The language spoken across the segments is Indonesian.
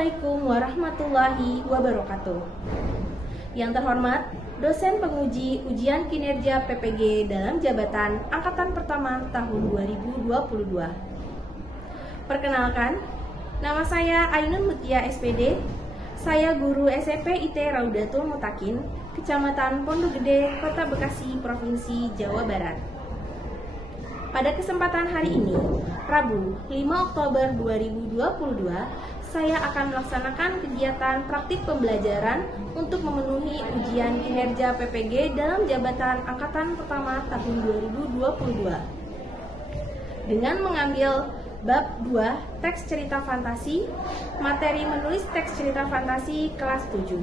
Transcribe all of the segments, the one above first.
Assalamualaikum warahmatullahi wabarakatuh. Yang terhormat, dosen penguji ujian kinerja PPG dalam jabatan Angkatan Pertama tahun 2022. Perkenalkan, nama saya Ainun Mutia SPD. Saya guru SMP IT Raudatul Mutakin, Kecamatan Pondok Gede, Kota Bekasi, Provinsi Jawa Barat. Pada kesempatan hari ini, Rabu 5 Oktober 2022, saya akan melaksanakan kegiatan praktik pembelajaran untuk memenuhi ujian kinerja PPG dalam jabatan Angkatan Pertama tahun 2022. Dengan mengambil bab 2 teks cerita fantasi, materi menulis teks cerita fantasi kelas 7.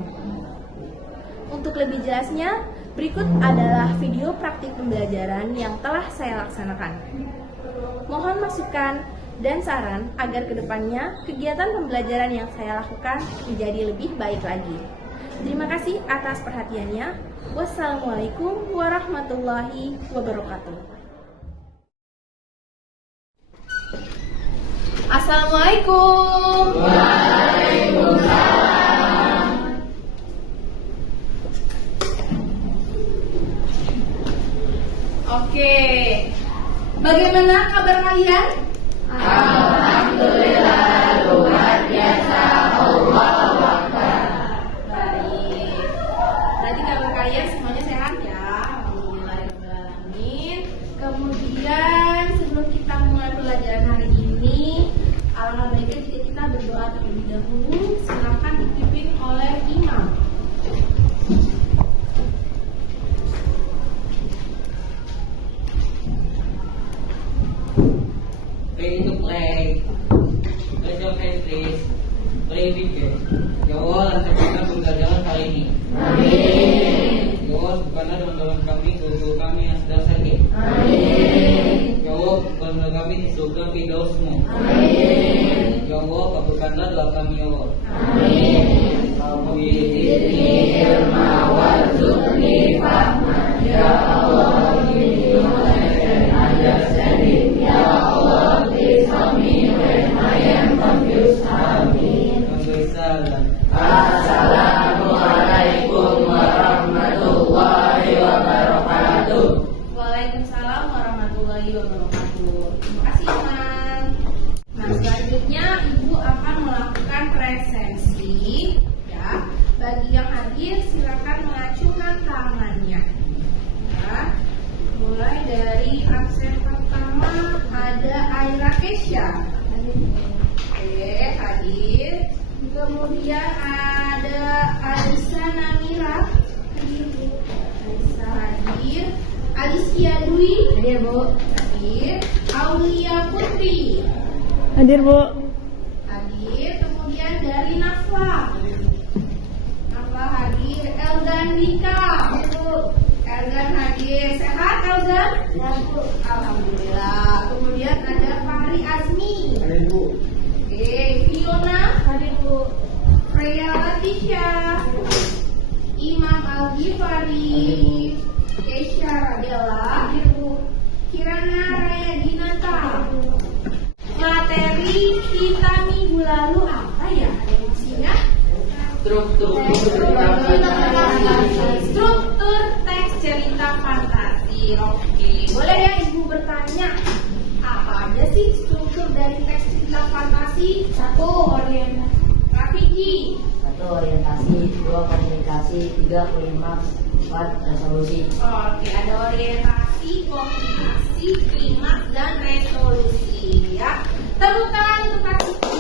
Untuk lebih jelasnya, berikut adalah video praktik pembelajaran yang telah saya laksanakan. Mohon masukan dan saran agar kedepannya kegiatan pembelajaran yang saya lakukan menjadi lebih baik lagi. Terima kasih atas perhatiannya. Wassalamualaikum warahmatullahi wabarakatuh. Assalamualaikum. Waalaikumsalam. Oke, bagaimana kabar kalian? Alhamdulillah, luar biasa. Allahu Akbar. Baik. Berarti kabar kalian semuanya sehat ya? Alhamdulillahirobbilalamin. Kemudian sebelum kita mulai pelajaran hari ini, alangkah baiknya jika kita berdoa terlebih dahulu. Silakan dipimpin oleh imam. Ready to play. Raise your hand please. Play video. Ya Allah, lancarkanlah pembelajaran kali ini. Amin. Ya Allah, bukanlah teman-teman kami, guru kami yang sedang sakit. Amin. Ya Allah, bukanlah kami di surga Firdausmu. Amin. Ya Allah, kabulkanlah doa kami ya Allah. Amin. Zidni ilma warzuqni fahma. Ya Allah, give me knowledge and understanding. Ya Allah, please help me when I am confused. Amin. Assalamualaikum warahmatullahi wabarakatuh. Waalaikumsalam warahmatullahi wabarakatuh. Terima kasih, Iman. Nah, selanjutnya Ibu akan melakukan presensi. Ya, bagi yang hadir silakan mengacungkan tangannya. Ya, mulai dari absen pertama ada Aira Kesha. Oke, hadir. Kemudian ada Alisa Namira. Alisa hadir. Alicia Dwi. Hadir, Bu. Hadir. Aulia Putri. Hadir, Bu. Hadir. Kemudian dari Nafla. Nafla hadir. Eldan Dika. Eldan hadir. Sehat, Eldan? Ya, Bu. Alhamdulillah. Kemudian ada Fahri Azmi. Hadir Bu. Oke, Fiona. Hadir, Bu. Freya Latisha. Imam Al-Ghifari. Kesha Radela. Hadir, Bu. Kirana Raya Dinata. Materi kita minggu lalu apa ya? Fungsinya? Struktur teks cerita fantasi. Oke, boleh ya Ibu bertanya, apa aja sih struktur dari teks cerita fantasi? 1. Orientasi. Rafiki. 1. Orientasi, 2. Komunikasi, 3. klimaks, 4. Resolusi. Oke, ada orientasi, komunikasi, klimaks, dan resolusi ya. Tepuk tangan untuk Rafiki.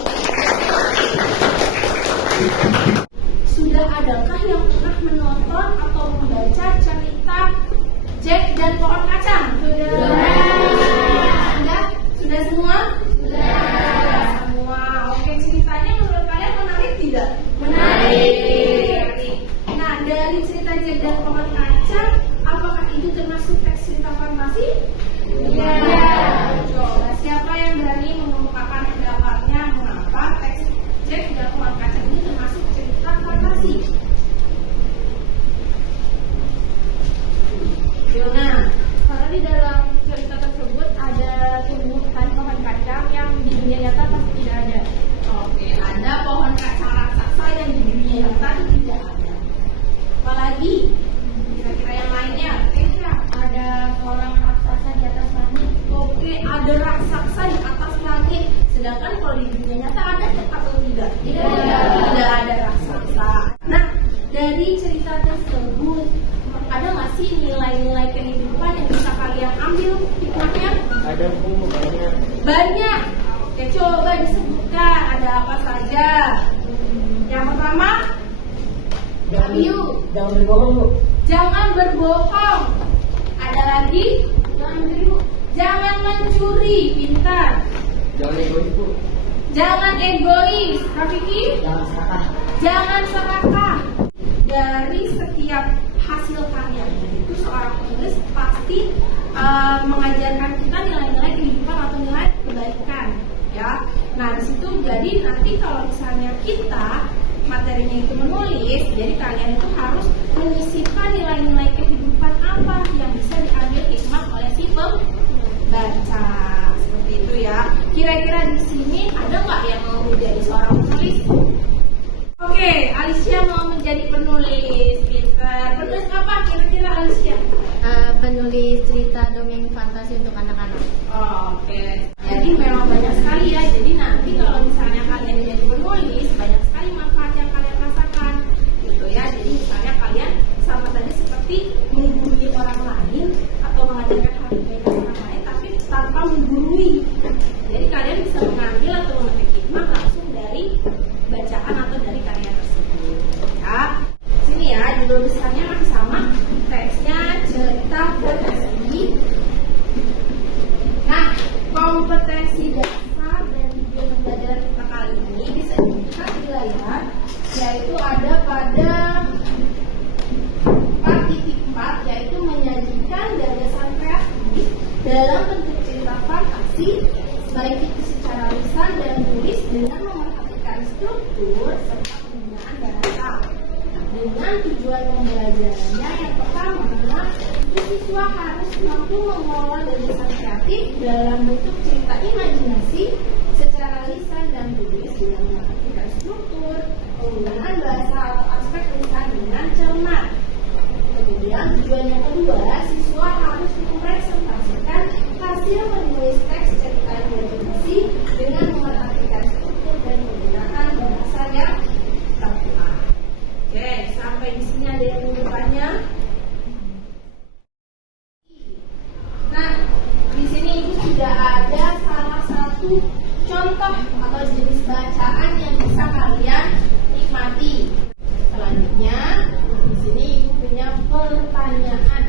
Sudah adakah yang pernah menonton atau membaca cerita Jack dan Pohon Kacang? Sudah semua? Sudah semua. Oke, ceritanya menurut kalian menarik tidak? Menarik. Nah, dari cerita Jack dan Pohon Kacang, apakah itu termasuk teks cerita fantasi? Iya. Coba siapa yang berani mengungkapkan pendapatnya mengapa teks Jack dan Pohon Kacang ini termasuk cerita fantasi? Fiona. Karena di dalam cerita tersebut ada tumbuhan pohon kacang yang di dunia nyata pasti tidak ada. Oke, ada pohon kacang raksasa yang di dunia nyata itu tidak ada. Apalagi kira-kira yang lainnya? Ada orang raksasa di atas langit. Oke, ada raksasa di atas langit. Sedangkan kalau di dunia nyata ada atau tidak? Tidak ada raksasa. Nah, dari cerita tersebut ada nggak sih nilai-nilai kehidupan yang bisa kalian ambil hikmahnya? Ada Bu, banyak. Banyak. Oke, coba disebutkan ada apa saja. Yang pertama, Abiu, Jangan berbohong Bu. jangan berbohong. Ada lagi, jangan mencuri, pintar. Jangan egois Bu. Jangan egois, Rafiki. Jangan serakah. Jangan serakah. Dari setiap hasil karya itu seorang penulis pasti mengajarkan kita nilai-nilai kehidupan atau nilai kebaikan, ya. Nah di situ jadi nanti kalau misalnya kita materinya itu menulis, jadi kalian itu harus menyisipkan nilai-nilai kehidupan apa yang bisa diambil hikmah oleh si pembaca, seperti itu ya. Kira-kira di sini ada nggak yang mau menjadi seorang penulis? Oke, Alicia mau menjadi penulis. Pintar. Penulis apa kira-kira Alicia? Penulis cerita dongeng fantasi untuk anak-anak. Oke. Jadi memang banyak sekali ya. Jadi nanti kalau misalnya kalian menjadi penulis, banyak sekali manfaat yang kalian rasakan. Gitu ya. Jadi misalnya kalian sama saja seperti menggurui orang lain atau mengajarkan hal kebaikan orang lain, tapi tanpa menggurui. Jadi kalian bisa mengambil atau memetik hikmah langsung dari bacaan atau dari karya tersebut. Ya. Sini ya, judul besarnya masih sama. Teksnya cerita fantasi. Nah, kompetensi dasar dan tujuan pembelajaran kita kali ini bisa dilihat di layar, yaitu ada pada 4.4, yaitu menyajikan gagasan kreatif dalam bentuk cerita fantasi, baik itu secara lisan dan tulis dengan memperhatikan struktur serta penggunaan bahasa. Dengan tujuan pembelajarannya yang pertama, siswa harus mampu mengolah gagasan kreatif dalam bentuk cerita imajinasi secara lisan dan tulis dengan memperhatikan struktur, penggunaan bahasa atau aspek lisan dengan cermat. Kemudian tujuan yang kedua, siswa harus mempresentasikan hasil menulis teks cerita imajinasi dengan memperhatikan struktur dan penggunaan bahasa yang tepat. Oke, sampai di sini ada yang mau bertanya? Nah, di sini itu sudah ada salah satu contoh atau jenis bacaan yang bisa kalian nikmati. Selanjutnya, di sini ibu punya pertanyaan.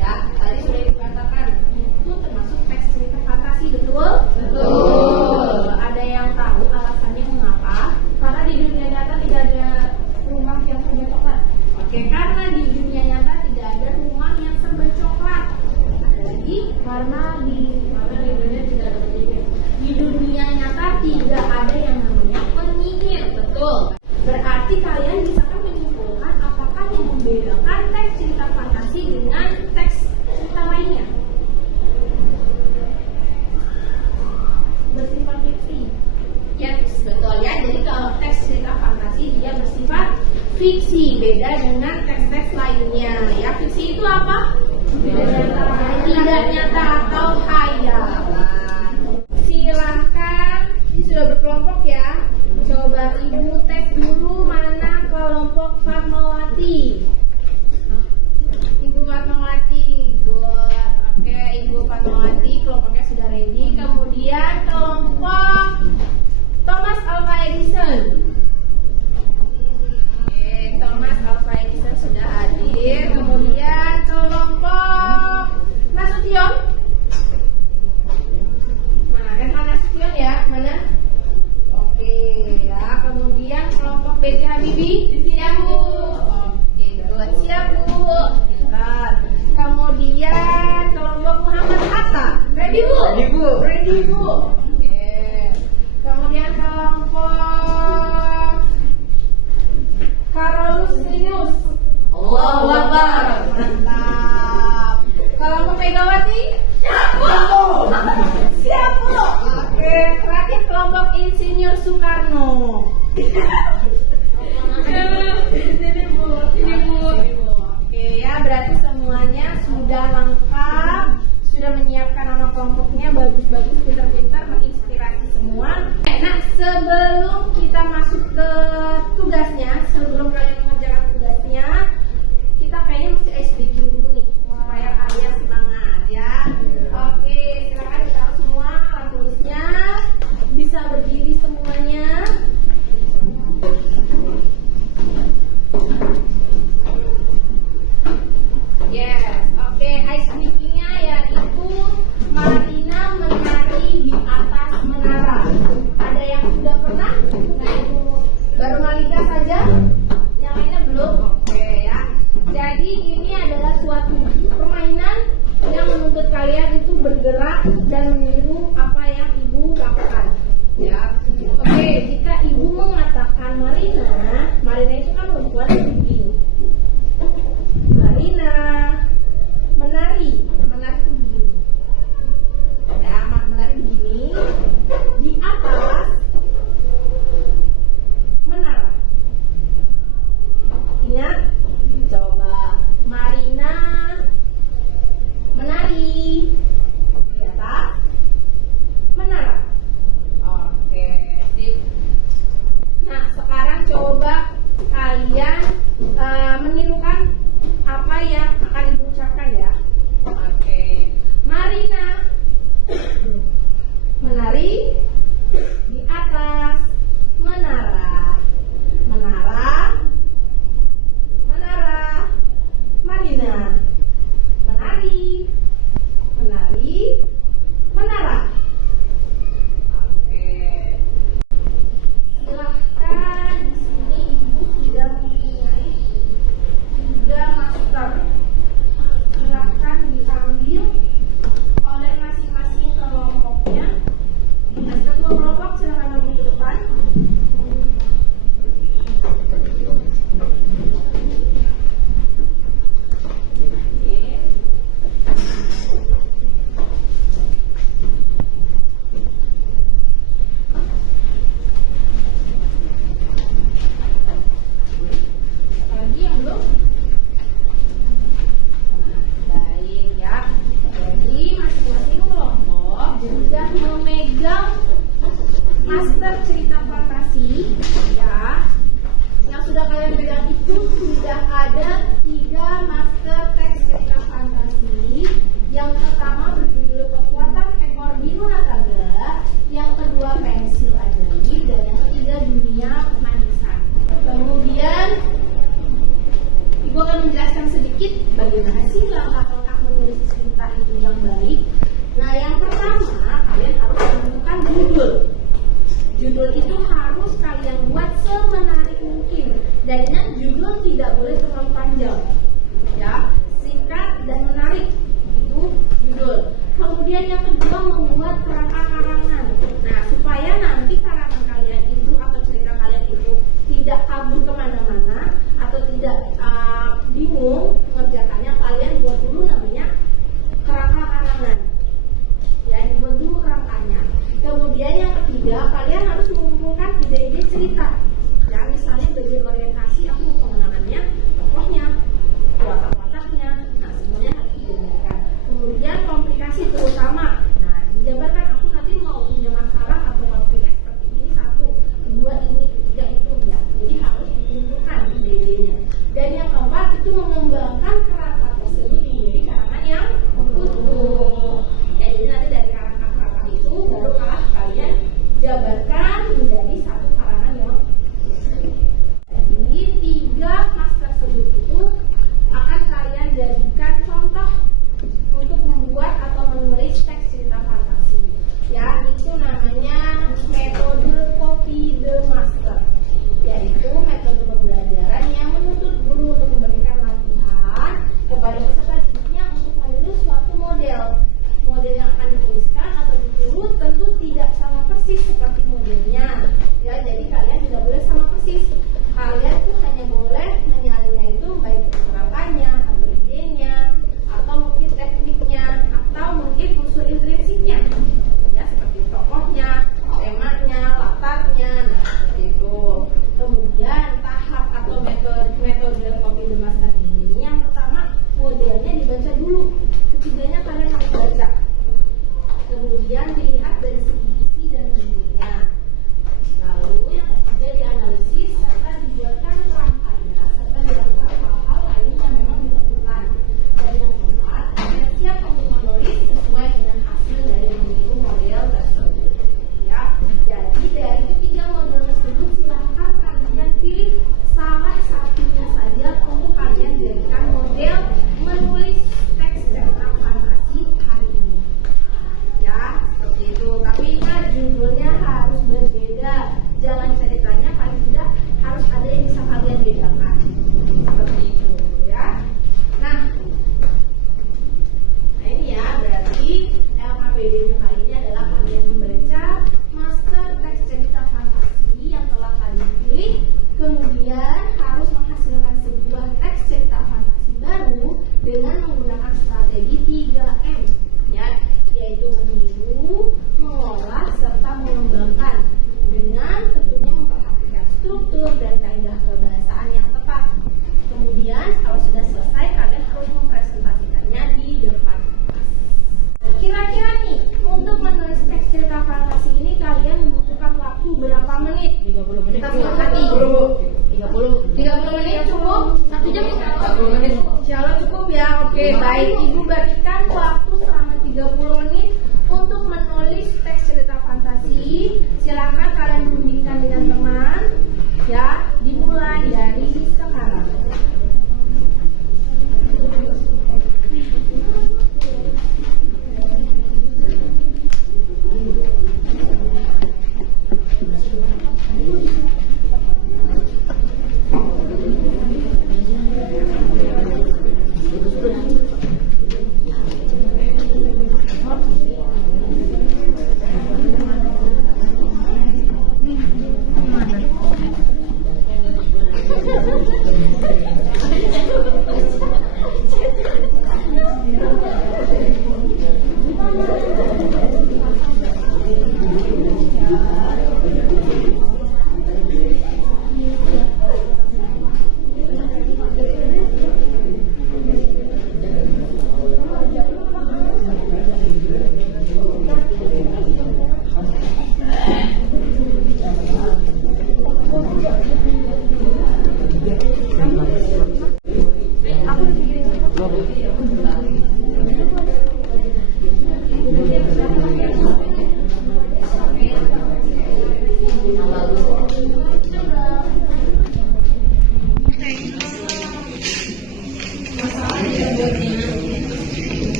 Ya, tadi sudah dikatakan itu termasuk teks cerita fantasi, betul? Betul. Ada yang tahu alasannya mengapa? Karena di dunia nyata tidak ada rumah yang serba coklat. Oke, karena di dunia nyata tidak ada rumah yang serba coklat. Ada lagi? Karena di dunia tidak ada penyihir. Di dunia nyata tidak ada yang namanya penyihir, betul. Berarti kalian bisa kan menyimpulkan apakah yang membedakan teks cerita fantasi dengan teks cerita lainnya? Bersifat fiksi. Ya, betul ya. Jadi kalau teks cerita fantasi dia bersifat fiksi, beda dengan teks-teks lainnya. Ya, fiksi itu apa? Tidak nyata atau hayalan. Silahkan, ini sudah berkelompok ya. Coba ibu tes dulu mana kelompok Fatmawati. Ibu Fatmawati, good. Oke, Ibu Fatmawati kelompoknya sudah ready. Kemudian kelompok Thomas Alva Edison. Oke, Thomas Alva Edison sudah hadir. Kemudian kelompok Nasution. Mana? Rehan Nasution ya? Mana? Oke, ya. Kemudian kelompok B.J. Habibie. Siap, Bu. Oke, good. Siap, Bu. Pintar. Kemudian kelompok Muhammad Hatta. Ready, Bu? Ready, Bu. Ready, Bu. Oke. Kemudian kelompok Carolus Linus. Allahu Akbar. Mantap. Kelompok Megawati. Siap, Bu. Siap, Bu. Oke, terakhir kelompok Insinyur Soekarno. master cerita fantasi ya. Yang sudah kalian pegang itu sudah ada 3 master teks cerita fantasi. Yang pertama berjudul Kekuatan Ekor Biru Naga, yang kedua Pensil Ajaib, dan yang ketiga Dunia Kemanisan. Kemudian Ibu akan menjelaskan sedikit bagaimana sih langkah-langkah menulis cerita itu yang baik. Nah, yang pertama kalian harus menentukan judul. Judul itu harus kalian buat semenarik mungkin. Dan ingat, judul tidak boleh terlalu panjang. Ya, singkat dan menarik. Itu judul. Kemudian yang kedua membuat karangan. Nah, supaya nanti karangan kalian itu atau cerita kalian itu tidak kabur kemana-mana atau tidak bingung mengerjakannya, kalian buat dulu namanya karangan. Ya, dibuat dulu kerangkanya. Kemudian yang ketiga, kalian harus mengumpulkan ide-ide cerita. Ya, misalnya bagian orientasi, aku mau pengenalannya, tokohnya, watak-wataknya. Nah, semuanya harus dijabarkan. Kemudian komplikasi terutama. Nah, dijabarkan aku nanti mau punya masalah atau konfliknya seperti ini, 1, 2 ini, 3 itu ya. Jadi harus dikumpulkan ide-idenya. Dan yang keempat itu mengembangkan kerangka tersebut menjadi karangan yang utuh. Ya, jadi nanti dari karangan itu baru kalian jabarkan menjadi satu karangan yang utuh. Jadi 3 mas tersebut itu akan kalian jadikan contoh untuk membuat atau menulis teks cerita fantasi. Ya, itu namanya metode copy the master, yaitu metode pembelajaran yang menuntut guru untuk memberikan latihan kepada peserta didiknya untuk meniru suatu model. Model yang akan dituliskan atau ditiru tentu tidak sama persis seperti modelnya. Ya, jadi kalian tidak boleh sama persis. Kalian tuh hanya boleh menyalinnya itu baik kerangkanya atau idenya atau mungkin tekniknya atau mungkin unsur intrinsiknya. Ya, seperti tokohnya, temanya, latarnya, nah seperti itu. Kemudian tahap atau metode copy the master ini, yang pertama modelnya dibaca dulu. Ketiganya kalian harus baca. Kemudian dilihat dari segi isi dan bentuknya. Lalu yang ketiga dianalisis serta dibuatkan kerangkanya serta dilakukan hal-hal lain yang memang diperlukan. Dan yang keempat, kalian siap untuk menulis sesuai dengan hasil dari meniru model tersebut. Ya, jadi dari ketiga model tersebut silahkan kalian pilih salah satunya saja untuk kalian jadikan model menulis teks cerita fantasi hari ini. Ya, seperti itu. Tapi ingat, judulnya harus berbeda. Jangan ceritanya paling tidak harus ada yang bisa kalian bedakan. Seperti itu, ya. Nah ini ya, berarti LKPD-nya kali ini adalah kalian membaca master teks cerita fantasi yang telah kalian pilih. Kemudian harus menghasilkan sebuah teks cerita fantasi baru dengan menggunakan strategi 3M, ya, yaitu meniru, mengolah, serta mengembangkan, dengan tentunya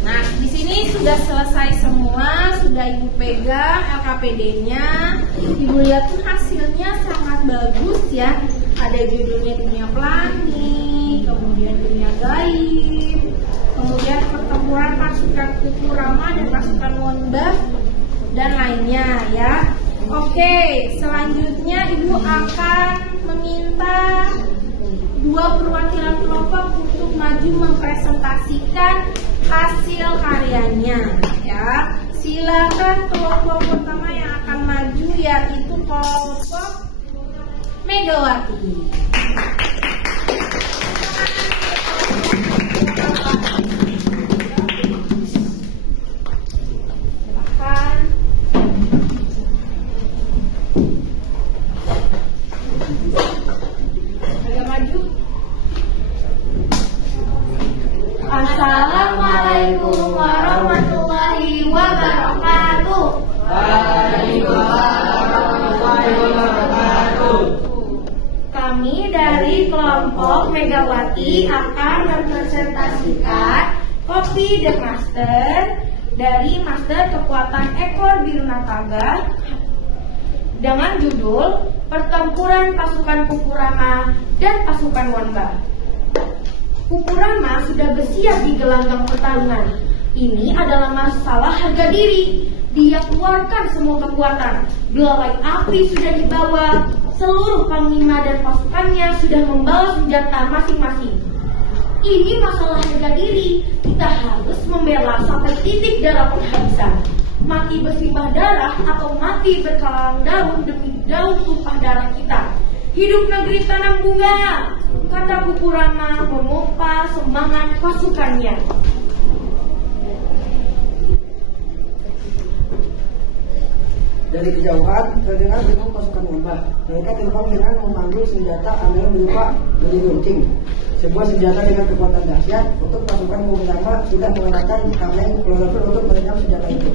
Nah, di sini sudah selesai semua, sudah Ibu pegang LKPD-nya. Ibu lihat tuh hasilnya sangat bagus ya. Ada judulnya Dunia Pelangi, kemudian Dunia Gaib, kemudian pertempuran pasukan Kuku Rama dan pasukan Wonbah dan lainnya ya. Oke, selanjutnya Ibu akan meminta dua perwakilan kelompok untuk maju mempresentasikan hasil karyanya ya. Silakan kelompok pertama yang akan maju yaitu kelompok Megawati. Silakan. Agak maju. Assalamualaikum warahmatullahi wabarakatuh. Kami dari kelompok Megawati akan mempresentasikan kopi The Master dari Master Kekuatan Ekor Biru Nataga dengan judul Pertempuran Pasukan Kuku Rama dan Pasukan Wonbah. Kuku Rama sudah bersiap di gelanggang pertarungan. Ini adalah masalah harga diri. Dia keluarkan semua kekuatan. Belalai api sudah dibawa. Seluruh panglima dan pasukannya sudah membawa senjata masing-masing. Ini masalah harga diri. Kita harus membela sampai titik darah penghabisan. Mati bersimbah darah atau mati berkalang daun demi daun tumpah darah kita. Hidup negeri tanam bunga, kata Kuku Rama memompa semangat pasukannya. Dari kejauhan terdengar dengung pasukan Wonbah. Mereka terbang dengan memanggil senjata andalan berupa beli runcing, sebuah senjata dengan kekuatan dahsyat. Untuk pasukan Kuku Rama sudah mengenakan tameng kloroform untuk meredam senjata itu.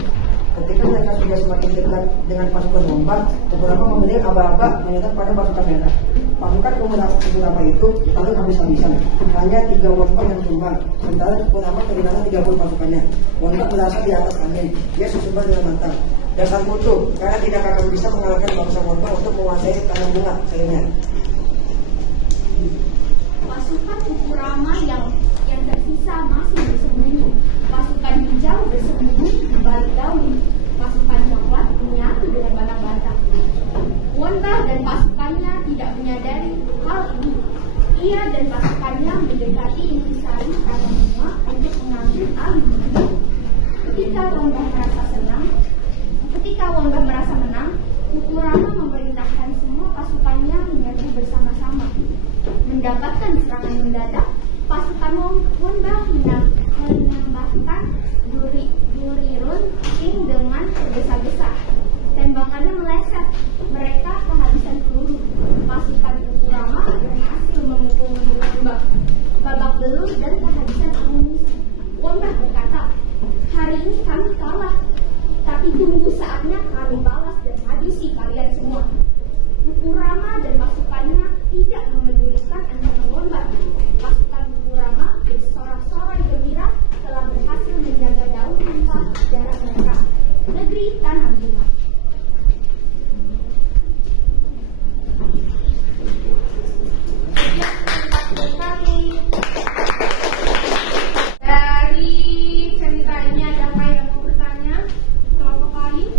Ketika mereka sudah semakin dekat dengan pasukan Wonbah, Kuku Rama memberi aba-aba menyerang pada pasukan merah. Pasukan Kuku Rama itu lalu habis-habisan. Hanya 3 Wonbah yang tumbang, sementara Kuku Rama kehilangan 30 pasukannya. Wonbah merasa di atas angin. Dia susubar dengan mantap. Dasar kutu, karena tidak akan bisa mengalahkan bangsa Wonbah untuk menguasai tanah bunga sayangnya. Pasukan Kuku Rama yang tersisa masih bersembunyi. Pasukan hijau bersembunyi di balik daun. Pasukan coklat menyatu dengan bata-bata. Wonbah dan pasukannya tidak menyadari hal ini. Ia dan pasukannya mendekati intisari tanah bunga untuk mengambil alih. Ketika Wonbah merasa menang, Kuku Rama memerintahkan semua pasukannya menyerbu bersama-sama. Mendapatkan serangan mendadak, pasukan Wonbah menambahkan duri runcing dengan tergesa-gesa. Tembakannya meleset, mereka kehabisan peluru. Pasukan Kuku Rama berhasil memukul Wonbah babak belur dan kehabisan amunisi. Wonbah berkata, "Hari ini kami kalah, tapi tunggu saatnya kami balas dan habisi kalian semua." Kuku Rama dan pasukannya tidak memedulikan ancaman Wonbah. Pasukan Kuku Rama bersorak-sorai gembira telah berhasil menjaga daun tumpah darah mereka. Negeri tanam bunga. Dari cerita ini adakah yang mau bertanya? Kelompok lain?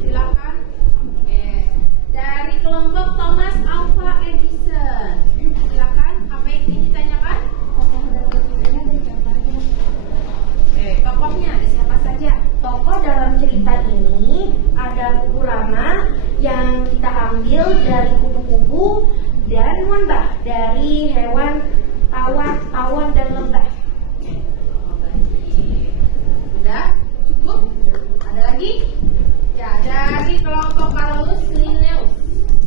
Silakan. Oke. Dari kelompok Thomas Alva Edison. Silakan. Apa yang ingin ditanyakan? Tokohnya ada siapa saja? Tokoh dalam cerita ini ada Kuku Rama yang kita ambil dari kupu-kupu dan Wonbah dari hewan tawon dan lebah. Sudah? Cukup? Ada lagi? Ya, dari kelompok Carolus Linnaeus.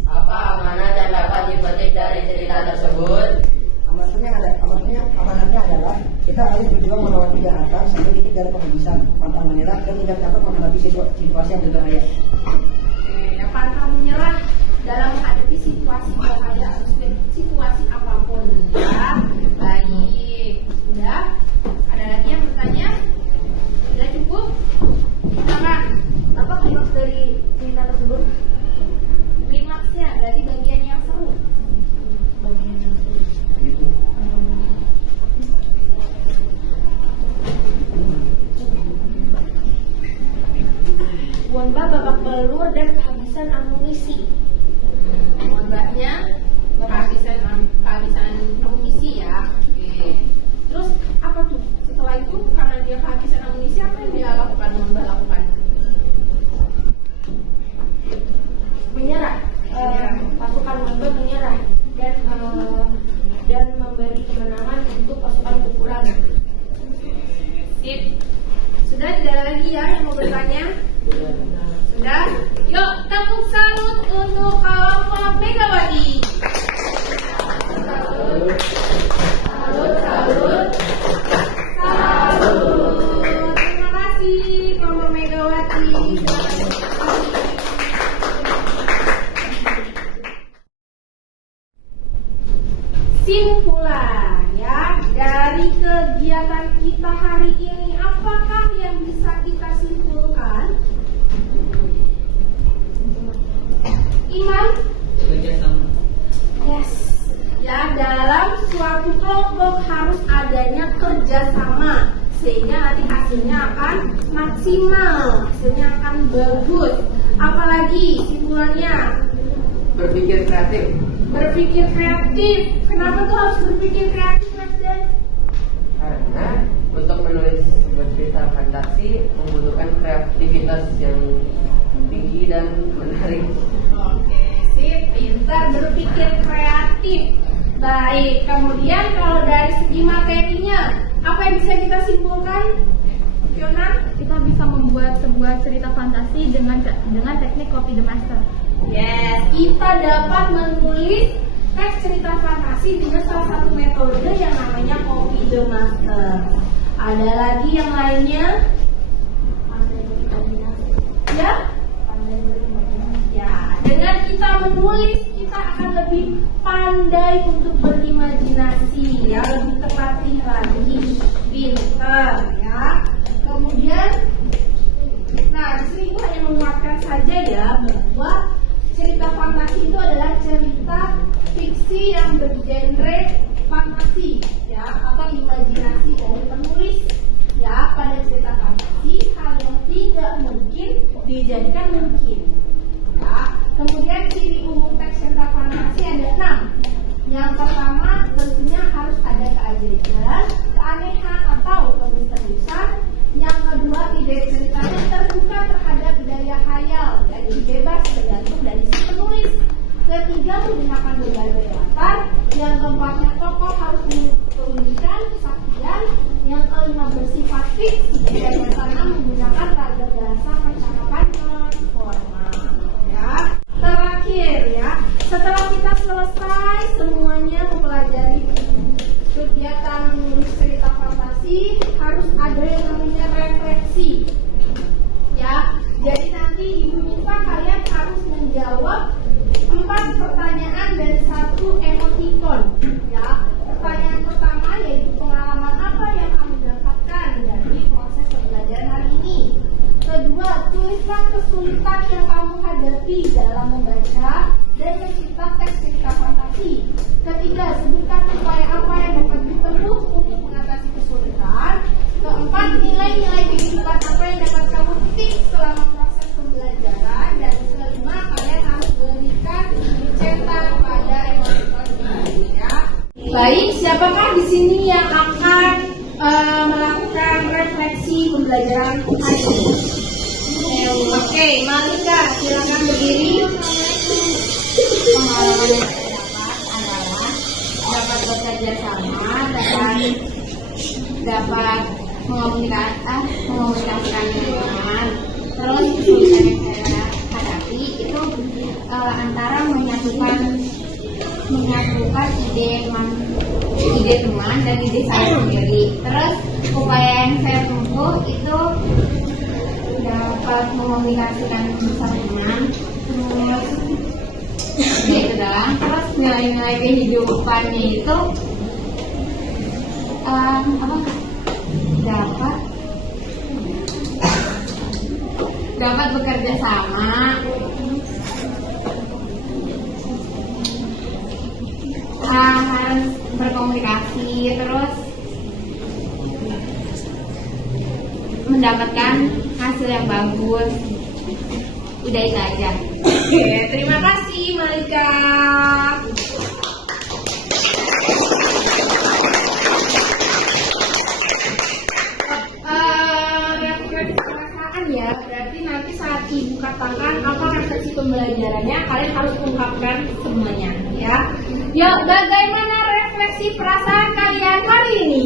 Apa amanat yang dapat dipetik dari cerita tersebut? Amanatnya adalah kita harus berjuang melawan kejahatan sampai titik dari penghabisan, pantang menyerah dan tidak dapat menghadapi situasi yang berbahaya. Yang pantang menyerah dalam menghadapi situasi bahaya atau situasi apapun ya. Baik, sudah. Ada lagi yang bertanya? Sudah cukup? Silakan. Apa klimaks dari cerita tersebut? Klimaksnya dari bagian yang seru. Bagian yang seru. Gitu. Wonba babak belur dan kehabisan amunisi. Wabahnya kehabisan amunisi ya. Oke. Terus apa tuh? Setelah itu karena dia kehabisan amunisi, apa yang dia lakukan? Wabah lakukan? Menyerah. Pasukan Wonba menyerah dan memberi kemenangan untuk pasukan kekurangan. Sip. Sudah tidak ada lagi ya yang mau bertanya? Sudah? Yuk tepuk salut untuk kelompok Megawati. Salut. Salut, salut. Salut. Terima kasih kelompok Megawati. Simpulan ya dari kegiatan kita hari ini, apakah yang bisa kita simpulkan? Iman? Kerjasama. Yes. Ya, dalam suatu kelompok harus adanya kerjasama sehingga nanti hasilnya akan maksimal, hasilnya akan bagus. Apalagi simpulannya? Berpikir kreatif. Berpikir kreatif. Kenapa tuh harus berpikir kreatif, Mas Dan? Karena untuk menulis sebuah cerita fantasi membutuhkan kreativitas yang tinggi dan menarik. Oke, sip, pintar, berpikir kreatif. Baik, kemudian kalau dari segi materinya, apa yang bisa kita simpulkan? Fiona? Kita bisa membuat sebuah cerita fantasi dengan teknik copy the master. Yes, kita dapat menulis teks cerita fantasi dengan salah satu metode yang namanya copy the master. Ada lagi yang lainnya? Ya? Ya, dengan kita menulis kita akan lebih pandai untuk berimajinasi, ya, lebih terlatih lagi, pintar, ya. Kemudian, nah di sini gue hanya menguatkan saja ya bahwa cerita fantasi itu adalah cerita fiksi yang bergenre fantasi, ya, atau imajinasi dari penulis, ya. Pada cerita fantasi hal yang tidak mungkin dijadikan mungkin, ya. Kemudian ciri umum teks cerita fantasi ada 6. Yang pertama tentunya harus ada keajaiban, keanehan atau kemisteriusan. Yang kedua ide ceritanya terbuka terhadap daya khayal, jadi bebas tergantung dari si penulis. Ketiga menggunakan berbagai latar. Yang keempatnya tokoh harus memiliki keunikan, kesaktian. Yang kelima bersifat fiksi dan yang keenam menggunakan ragam bahasa percakapan non formal, ya. Terakhir ya, setelah kita selesai semuanya mempelajari kegiatan menulis cerita fantasi, harus ada yang namanya refleksi, ya. Jadi nanti ibu minta kalian harus menjawab 4 pertanyaan dan 1 emoticon, ya. Pertanyaan pertama yaitu pengalaman apa yang kamu dapatkan dari proses pembelajaran hari ini. Kedua, tulislah kesulitan yang kamu hadapi dalam membaca dan mencipta teks cerita fantasi. Ketiga, sebutkan upaya apa yang dapat ditempuh untuk mengatasi kesulitan. Keempat, nilai-nilai kehidupan apa yang dapat kamu petik selama proses pembelajaran. Dan kelima, kalian harus berikan cetak pada emoticon ini, ya. Baik, siapakah di sini yang akan melakukan refleksi pembelajaran hari ini? Oke, Malika, silakan berdiri. Pengalaman yang saya dapat adalah dapat bekerja sama, dapat mengomunikasikan dengan teman. Terus kesulitan yang saya hadapi itu antara menyatukan ide teman dan ide saya sendiri. Terus upaya yang saya tempuh itu dapat mengomunikasikan bersama teman, terus gitu doang. Terus nilai-nilai kehidupannya itu apa? Dapat bekerja sama, harus berkomunikasi, terus mendapatkan hasil yang bagus. Udah itu aja. Oke, terima kasih Malika. Refleksi perasaan ya, berarti nanti saat ibu katakan apa refleksi pembelajarannya, kalian harus ungkapkan semuanya ya. Yuk, bagaimana refleksi perasaan kalian hari ini?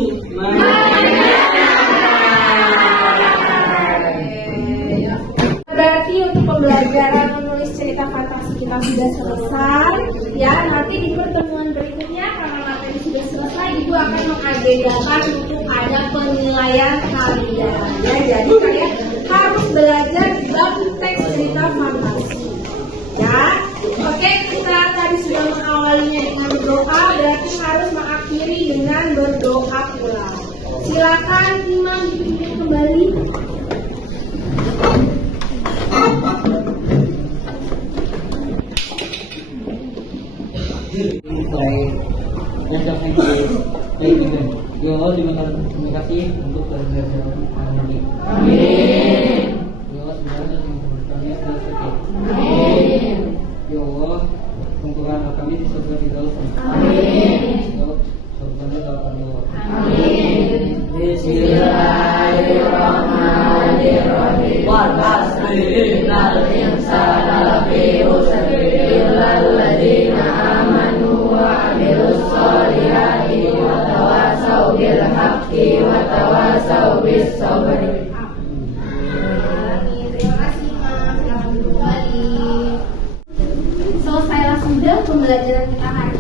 Berarti untuk pembelajaran menulis cerita fantasi kita sudah selesai. Ya, nanti di pertemuan berikutnya karena materi sudah selesai, Ibu akan mengagendakan untuk ada penilaian kalian. Ya, jadi kalian harus belajar bab teks cerita fantasi. Ya, oke, kita tadi sudah mengawalinya dengan berdoa, berarti harus mengakhiri dengan berdoa pula. Silakan imam dipimpin kembali. Baik, dan jangan baik juga. Ya Allah, terima kasih untuk pembelajaran hari ini. Amin. Ya Allah, semoga kami selesai. Amin. Ya Allah, kumpulan kami di surga di dalam. Amin. Ya Allah, surga di dalam. Amin. Bismillahirrahmanirrahim. Wal asri innal insana lafi khusr illa alladziina amanu wa 'amilus sholihati wa tawassaw bil haqqi wa tawassaw bis sabr. Terima kasih, Mas. Selamat duduk kembali. Selesailah sudah pembelajaran kita hari